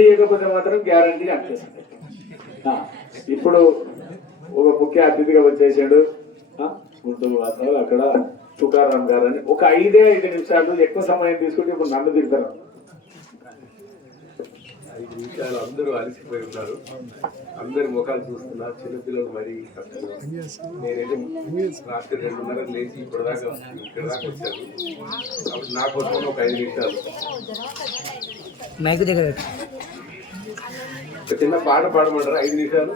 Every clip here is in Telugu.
లేకపోతే మాత్రం గ్యారంటీ అనిపిస్తుంది. ఇప్పుడు ఒక ముఖ్య అతిథిగా వచ్చేసాడు గుంటూరు వాస్తవాలు అక్కడ తుకారాం గారు అని ఒక 5 నిమిషాలు ఎక్కువ సమయం తీసుకుంటే ఇప్పుడు నన్ను తిడతారు. 5 నిమిషాలు అందరూ అలసిపోయి ఉన్నారు. అందరి ముఖాలు చూస్తున్నారు. చిన్నపిల్లలు మరీ నేనైతే రాత్రి 2:30 లేచి ఇక్కడ దాకా వచ్చాను. అప్పుడు నా కోసం ఒక 5 నిమిషాలు చిన్న పాట పాడమంటారా? 5 నిమిషాలు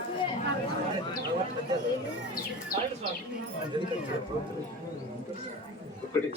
ఒకటి.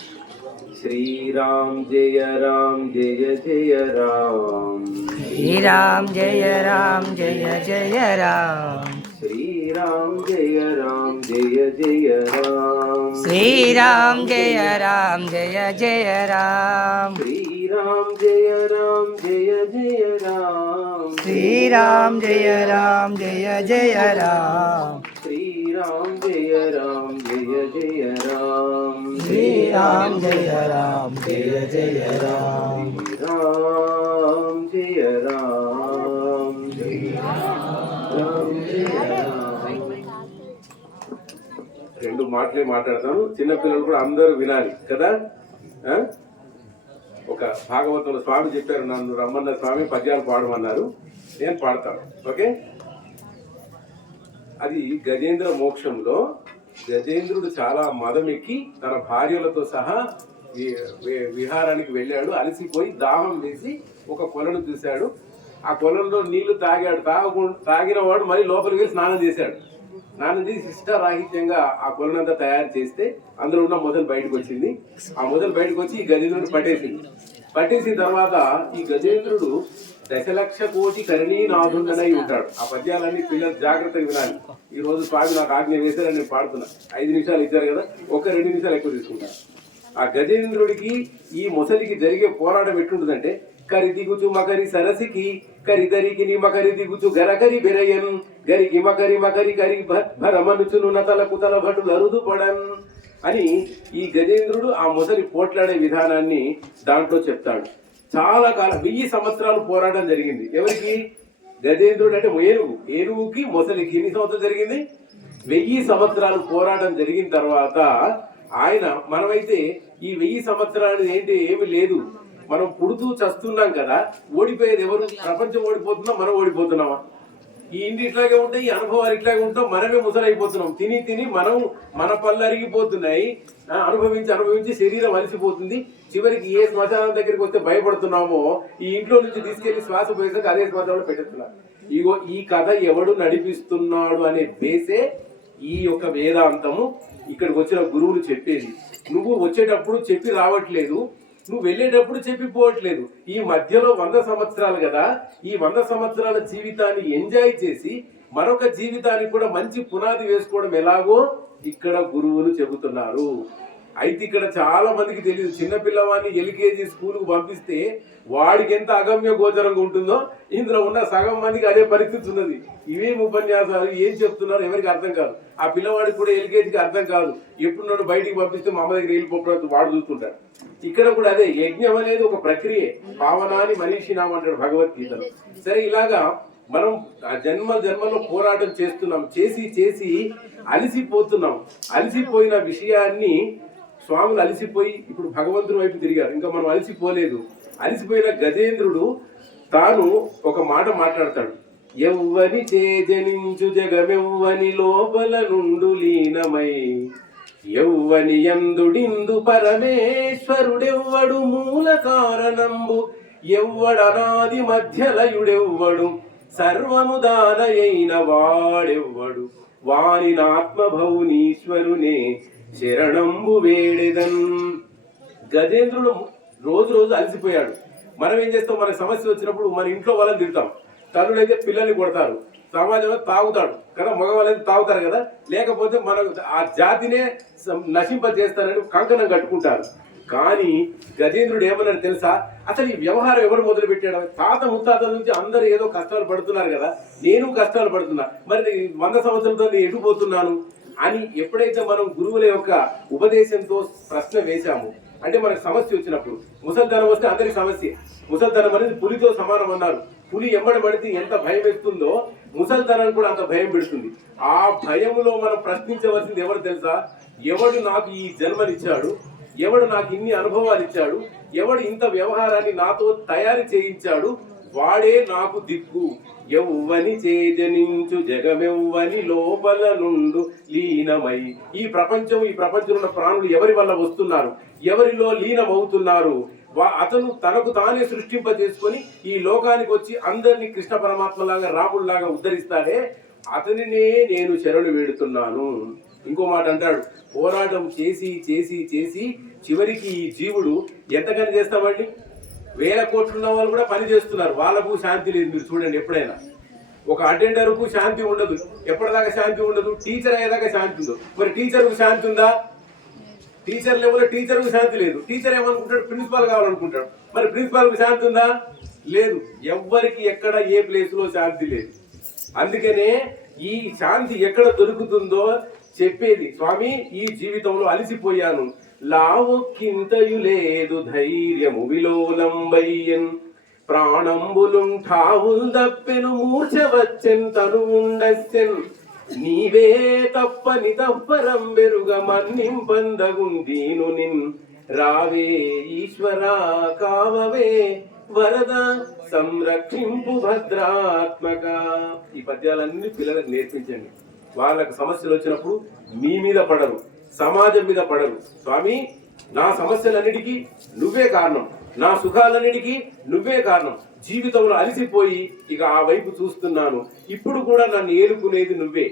శ్రీరామ్ జయ రామ్ జయ జయ రామ్, శ్రీరామ్ జయ రామ్ జయ జయ రామ్, శ్రీరామ్ జయ రామ్ జయ జయ రామ్, శ్రీరామ్ జయ రామ్ జయ జయ రామ్, శ్రీరామ్ జయ రామ్ జయ జయ రామ్, శ్రీరామ్ జయ రామ్ జయ జయ రామ్, శ్రీరామ్ జయ రామ్ జయ జయ రామ్, శ్రీరామ్ జయ రామ్ జయ జయ రామ్, రామ్ జయ రామ్ రామ్ జయ రామ్. 2 మాటలే మాట్లాడతాను. చిన్నపిల్లలు కూడా అందరూ వినాలి కదా. ఒక భాగవతంలో స్వామి చెప్పారు, నన్ను రమ్మన్న స్వామి పద్యాలు పాడమన్నారు, నేను పాడతాను. ఓకే. అది గజేంద్ర మోక్షంలో గజేంద్రుడు చాలా మదమెక్కి తన భార్యలతో సహా విహారానికి వెళ్ళాడు. అలసిపోయి దాహం వేసి ఒక కొలను చూశాడు. ఆ కొలంలో నీళ్లు తాగాడు. తాగిన వాడు మళ్ళీ లోపలికి వెళ్ళి స్నానం చేశాడు. స్నానం చేసి ఇష్టారాహిత్యంగా ఆ కొలనంతా తయారు చేస్తే అందులో ఉన్న మొదలు బయటకు వచ్చింది. ఆ మొదలు బయటకు వచ్చి ఈ గజేంద్రుడు పట్టేసిన తర్వాత ఈ గజేంద్రుడు 1,00,00,000,000 కరణీనాథుండనై ఉంటాడు. ఆ పద్యాలన్నీ పిల్లలు జాగ్రత్తగా వినాలి. ఈ రోజు స్వామి నాకు ఆజ్ఞ వేశారని నేను పాడుతున్నా. 5 నిమిషాలు ఇచ్చారు కదా, ఒక 2 నిమిషాలు ఎక్కువ తీసుకుంటాను. ఆ గజేంద్రుడికి ఈ మొసలికి జరిగే పోరాటం ఎట్లుంటుందంటే, కరి దిగుచు మకరి సరసికి కరి దరికి మకరి దిగుచు గరకరి బెరయన్ గరికి మకరి మకరి కరి భరమనుచును నతలకు తల భటులు అరుదు పడన్ అని ఈ గజేంద్రుడు ఆ మొసలి పోట్లాడే విధానాన్ని దాంట్లో చెప్తాడు. చాలా కాలం 1000 సంవత్సరాలు పోరాటం జరిగింది. ఎవరికి? గజేంద్రుడు అంటే ఏనుగుకి మొసలికి. ఎన్ని సంవత్సరాలు జరిగింది? 1000 సంవత్సరాలు పోరాటం జరిగిన తర్వాత ఆయన, మనమైతే ఈ 1000 సంవత్సరాలు ఏంటి ఏమి లేదు, మనం పుడుతూ చస్తున్నాం కదా. ఓడిపోయేది ఎవరు? ప్రపంచం ఓడిపోతున్నాం, మనం ఓడిపోతున్నామా? ఈ ఇంటి ఇట్లాగే ఉంటాయి, ఈ అనుభవాలు ఇట్లాగే ఉంటాం. మనమే ముసలైపోతున్నాం. తిని మనం మన పళ్ళు అరిగిపోతున్నాయి. అనుభవించి శరీరం అలసిపోతుంది. చివరికి ఏ శ్మశానం దగ్గరికి వస్తే భయపడుతున్నామో ఈ ఇంట్లో నుంచి తీసుకెళ్లి శ్వాస పోయేసాక అదే శ్మశానంలో పెట్టేస్తున్నారు. ఇగో ఈ కథ ఎవడు నడిపిస్తున్నాడు అనే బేసే ఈ యొక్క వేదాంతము. ఇక్కడికి వచ్చిన గురువులు చెప్పేది. నువ్వు వచ్చేటప్పుడు చెప్పి రావట్లేదు, నువ్వు వెళ్ళేటప్పుడు చెప్పిపోవట్లేదు. ఈ మధ్యలో 100 సంవత్సరాలు కదా, ఈ 100 సంవత్సరాల జీవితాన్ని ఎంజాయ్ చేసి మరొక జీవితానికి కూడా మంచి పునాది వేసుకోవడం ఎలాగో ఇక్కడ గురువులు చెబుతున్నారు. అయితే ఇక్కడ చాలా మందికి తెలియదు. చిన్నపిల్లవాడిని LKG స్కూల్కు పంపిస్తే వాడికి ఎంత అగమ్య గోచరంగా ఉంటుందో ఇందులో ఉన్న సగం మందికి అదే పరిస్థితి ఉన్నది. ఇవేం ఉపన్యాసాలు, ఏం చెప్తున్నారు ఎవరికి అర్థం కాదు. ఆ పిల్లవాడికి కూడా LKGకి అర్థం కాదు. ఎప్పుడు నన్ను బయటికి పంపిస్తే మా అమ్మ దగ్గర వెళ్ళిపోవడం వాడు చూస్తుంటాడు. ఇక్కడ కూడా అదే, యజ్ఞం అనేది ఒక ప్రక్రియ. పావనాన్ని మనీషినామంటాడు భగవద్గీతలో. సరే, ఇలాగా మనం జన్మలో పోరాటం చేస్తున్నాం. చేసి అలసిపోతున్నాం. అలసిపోయిన విషయాన్ని స్వాములు అలసిపోయి ఇప్పుడు భగవంతుని వైపు తిరిగారు. ఇంకా మనం అలసిపోలేదు. అలసిపోయిన గజేంద్రుడు తాను ఒక మాట మాట్లాడతాడు. ఎవ్వని చేజనించు జగమెవ్వని లోపల నుండు లీనమై ఎవ్వని యందుడిందు పరమేశ్వరుడెవ్వడు మూల కారణంబు ఎవ్వడనాది మధ్యలయుడెవ్వడు సర్వము దానయైన వాడెవ్వడు వాని ఆత్మభౌనీశ్వరునే శరణంబు వేడెదన్. గజేంద్రుడు రోజు అలసిపోయాడు. మనం ఏం చేస్తాం? మనకి సమస్య వచ్చినప్పుడు మన ఇంట్లో వాళ్ళని తిడతాం. తల్లుడైతే పిల్లల్ని కొడతారు. సమాజంలో తాగుతాడు కదా, మగవాళ్ళైతే తాగుతారు కదా. లేకపోతే మన ఆ జాతినే నశింపజేస్తారని కంకణం కట్టుకుంటారు. కానీ గజేంద్రుడు ఏమన్నాడు తెలుసా? అసలు ఈ వ్యవహారం ఎవరు మొదలు పెట్టాడు? తాత ముత్తాతల నుంచి అందరూ ఏదో కష్టాలు పడుతున్నారు కదా, నేను కష్టాలు పడుతున్నా, మరి 100 సంవత్సరాలతో నేను ఎటుపోతున్నాను అని ఎప్పుడైతే మనం గురువుల యొక్క ఉపదేశంతో ప్రశ్న వేశాము, అంటే మనకు సమస్య వచ్చినప్పుడు, ముసల్ధనం వస్తే అందరికి సమస్య. ముసల్ధనం అనేది పులితో సమానం అన్నారు. పులి ఎంబడి పడితే ఎంత భయం వేస్తుందో ముసలితనానికి కూడా అంత భయం పెడుతుంది. ఆ భయములో మనం ప్రశ్నించవలసింది ఎవరు తెలుసా? ఎవడు నాకు ఈ జన్మనిచ్చాడు, ఎవడు నాకు ఇన్ని అనుభవాలు ఇచ్చాడు, ఎవడు ఇంత వ్యవహారాన్ని నాతో తయారు చేయించాడు, వాడే నాకు దిక్కు. ఎవ్వని చేజనించు జగమెవ్వని లోపల నుండు లీనమై. ఈ ప్రపంచంలో ఉన్న ప్రాణులు ఎవరి వల్ల వస్తున్నారు, ఎవరిలో లీనమవుతున్నారు? అతను తనకు తానే సృష్టింప చేసుకొని ఈ లోకానికి వచ్చి అందరినీ కృష్ణ పరమాత్మలాగా రాముడిలాగా ఉద్ధరిస్తాడే, అతనినే నేను శరణు వేడుతున్నాను. ఇంకో మాట అంటాడు, పోరాటం చేసి చేసి చేసి చివరికి ఈ జీవుడు ఎంతకని చేస్తామండి? 1000 కోట్లు ఉన్న వాళ్ళు కూడా పని చేస్తున్నారు, వాళ్ళకు శాంతి లేదు. మీరు చూడండి, ఎప్పుడైనా ఒక అటెండర్కు శాంతి ఉండదు. ఎప్పటిదాకా శాంతి ఉండదు? టీచర్ అయ్యేదాకా శాంతి ఉండదు. మరి టీచర్కు శాంతి ఉందా? టీచర్ లెవెల్లో టీచర్కు శాంతి లేదు. టీచర్ ఏమనుకుంటాడు? ప్రిన్సిపాల్ కావాలనుకుంటాడు. మరి ప్రిన్సిపాల్కు శాంతి ఉందా? లేదు. ఎవ్వరికి ఎక్కడ ఏ ప్లేస్లో శాంతి లేదు. అందుకనే ఈ శాంతి ఎక్కడ దొరుకుతుందో చెప్పేది స్వామి. ఈ జీవితంలో అలసిపోయాను, లావుకింతయు లేదు ధైర్యము విలోలంబయ్యన్, ప్రాణంబులుంఠావుల్ దప్పెను మూర్ఛ వచ్చెన్ తను ఉండెన్, నీవే తప్పని తప్పరం బెరుగ మన్నింపందగుందీను నిన్, రావే ఈశ్వరా కావవే వరద సంరక్షింపు భద్రాత్మక. ఈ పద్యాలన్నీ పిల్లలకు నేర్పించండి. వాళ్ళకు సమస్యలు వచ్చినప్పుడు మీ మీద పడరు, సమాజం మీద పడరు. స్వామి, నా సమస్యలన్నిటికీ నువ్వే కారణం, నా సుఖాలన్నిటికీ నువ్వే కారణం. జీవితంలో అలసిపోయి ఇక ఆ వైపు చూస్తున్నాను, ఇప్పుడు కూడా నన్ను ఏలుకునేది నువ్వే.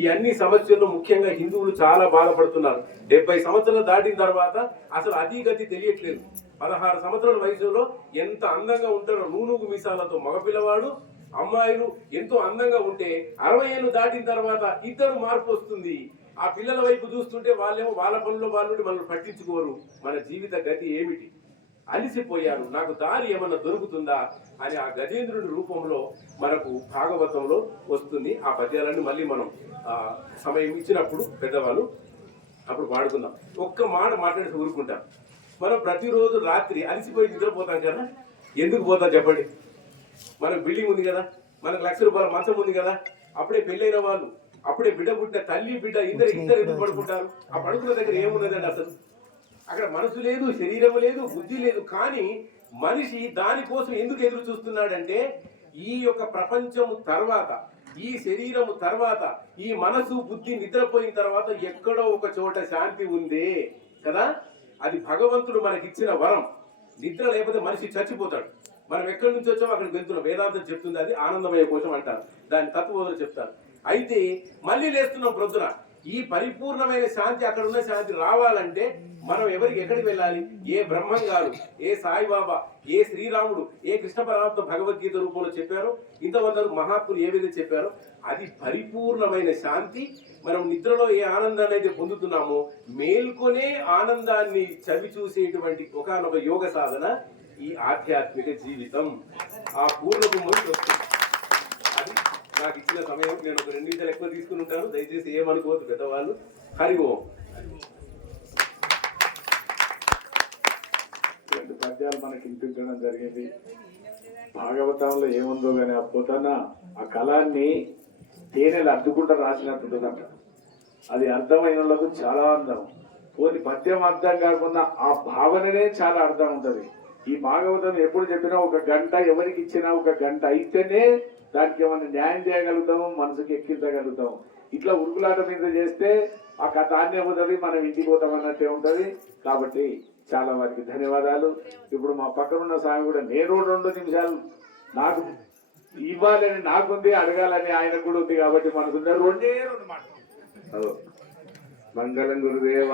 ఈ అన్ని సమస్యల్లో ముఖ్యంగా హిందువులు చాలా బాధపడుతున్నారు. 70 సంవత్సరాలు దాటిన తర్వాత అసలు అధిగతి తెలియట్లేదు. 16 సంవత్సరాల వయసులో ఎంత అందంగా ఉంటారో, నూనూగు మీసాలతో మగపిల్లవాడు, అమ్మాయిలు ఎంతో అందంగా ఉంటే 60 ఏళ్ళు దాటిన తర్వాత ఇద్దరు మార్పు వస్తుంది. ఆ పిల్లల వైపు చూస్తుంటే వాళ్ళేమో వాళ్ళ పనుల్లో వాళ్ళు మనల్ని పట్టించుకోరు. మన జీవిత గతి ఏమిటి? అలిసిపోయాను, నాకు దారి ఏమన్నా దొరుకుతుందా అని ఆ గజేంద్రుడి రూపంలో మనకు భాగవతంలో వస్తుంది. ఆ పద్యాలన్నీ మళ్ళీ మనం సమయం ఇచ్చినప్పుడు పెద్దవాళ్ళు అప్పుడు వాడుకుందాం. ఒక్క మాట మాట్లాడితే ఊరుకుంటాం. మనం ప్రతిరోజు రాత్రి అలసిపోయి నిద్రపోతాం కదా. ఎందుకు పోతాం చెప్పండి? మనకు బిల్డింగ్ ఉంది కదా, మనకు లక్ష రూపాయల మంచం ఉంది కదా. అప్పుడే పెళ్ళైన వాళ్ళు, అప్పుడే బిడ్డ పుట్టిన తల్లి బిడ్డ ఇద్దరు ఎందుకు పడుకుంటారు? ఆ పడుకున్న దగ్గర ఏమున్నదండి? అసలు అక్కడ మనసు లేదు, శరీరం లేదు, బుద్ధి లేదు. కానీ మనిషి దానికోసం ఎందుకు ఎదురు చూస్తున్నాడంటే, ఈ యొక్క ప్రపంచము తర్వాత, ఈ శరీరము తర్వాత, ఈ మనసు బుద్ధి నిద్రపోయిన తర్వాత ఎక్కడో ఒక చోట శాంతి ఉందే కదా. అది భగవంతుడు మనకిచ్చిన వరం. నిద్ర లేకపోతే మనిషి చచ్చిపోతాడు. మనం ఎక్కడి నుంచి వచ్చామో అక్కడికి వెళ్తున్నాం. వేదాంతం చెప్తుంది అది ఆనందమయ కోశం అంటారు, దాని తత్వబోధన చెప్తారు. అయితే మళ్ళీ లేస్తున్నాం ప్రొద్దున. ఈ పరిపూర్ణమైన శాంతి, అక్కడ ఉన్న శాంతి రావాలంటే మనం ఎక్కడికి వెళ్ళాలి? ఏ బ్రహ్మం గారు, ఏ సాయిబాబా, ఏ శ్రీరాముడు, ఏ కృష్ణ పరమాత్మ భగవద్గీత రూపంలో చెప్పారో, ఇంతమంది మహాత్ములు ఏవైతే చెప్పారో అది పరిపూర్ణమైన శాంతి. మనం నిద్రలో ఏ ఆనందాన్ని అయితే పొందుతున్నామో, మేల్కొనే ఆనందాన్ని చవి చూసేటువంటి ఒకానొక యోగ సాధన ఈ ఆధ్యాత్మిక జీవితం. ఆ పూర్ణకు ముందు వస్తుంది. అది నాకు ఇచ్చిన సమయం. నేను ఒక 2 నిమిషాలు ఎక్కువ తీసుకుని ఉంటాను, దయచేసి ఏమనుకోవద్దు పెద్దవాళ్ళు. హరి ఓం. పద్యాలు మనకి వినిపించడం జరిగింది. భాగవతంలో ఏముందో గానీ ఆ పొతన ఆ కళాన్ని తేనెలు అడ్డుకుంటా రాసినట్టుంటుందంట. అది అర్థమైన వాళ్ళకు చాలా అందం. పోని పద్యం అర్థం కాకుండా ఆ భావననే చాలా అర్థం ఉంటది. ఈ భాగవతం ఎప్పుడు చెప్పినా 1 గంట ఎవరికి ఇచ్చినా 1 గంట అయితేనే దానికి ఏమైనా న్యాయం చేయగలుగుతాము, మనసుకి ఎక్కించగలుగుతాము. ఇట్లా ఉరుకులాట మీద చేస్తే ఆ కథ ఆన్నే ఉంటుంది, మనం ఇంటికి పోతాం అన్నట్టే ఉంటది. కాబట్టి చాలా వారికి ధన్యవాదాలు. ఇప్పుడు మా పక్కనున్న స్వామి కూడా నేను 2 నిమిషాలు నాకు ఇవ్వాలని నాకుంది, అడగాలని ఆయనకు కూడా ఉంది. కాబట్టి మనకు 2 మాటలు. మంగళం గురుదేవ.